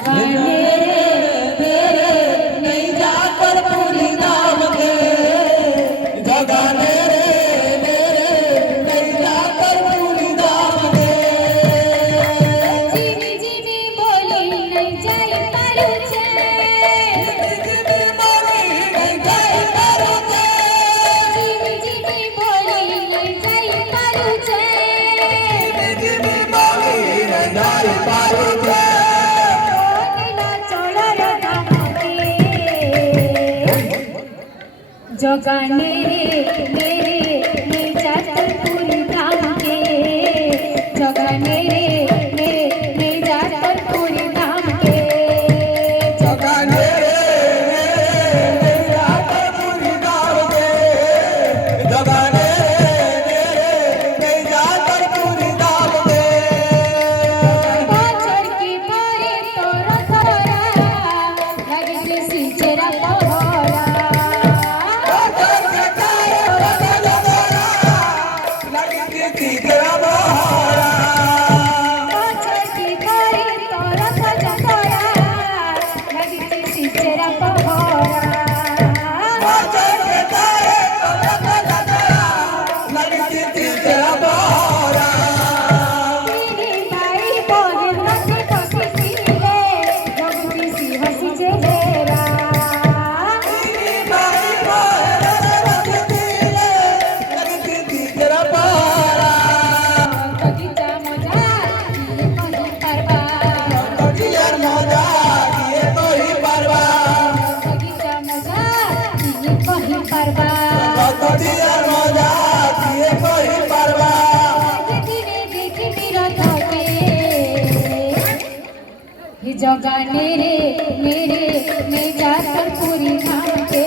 जगाने तेरे नहीं जाकर पूरी नाम के जगाने तेरे नहीं जाकर पूरी नाम के जीनी जीनी बोली नहीं जाई पारू छे जीनी बोली नहीं जाई पारू छे जीनी जीनी बोली नहीं जाई पारू छे जीनी बोली नहीं जाई पारू छे जगाने मेरे ले जाकर पूरी नाम के जगाने ले जाकर पूरी नाम के जगाने ले जाकर पूरी नाम के जगाने ले जाकर पूरी नाम के पाचर की मारे तोरा तोरा लगे सिंचरा पहोरा पाचर की मारे तोरा तोरा लगे सिंचरा पहोरा तेरी माई बोल नथी टोकी पीले जगती सी हसी चेहरा बगीचा मजा ये कहीं परवा बगीचा मजा ये कहीं परवा धीरे देखी विरोध के जगाने रे मेरे में जाकर पूरी नाम के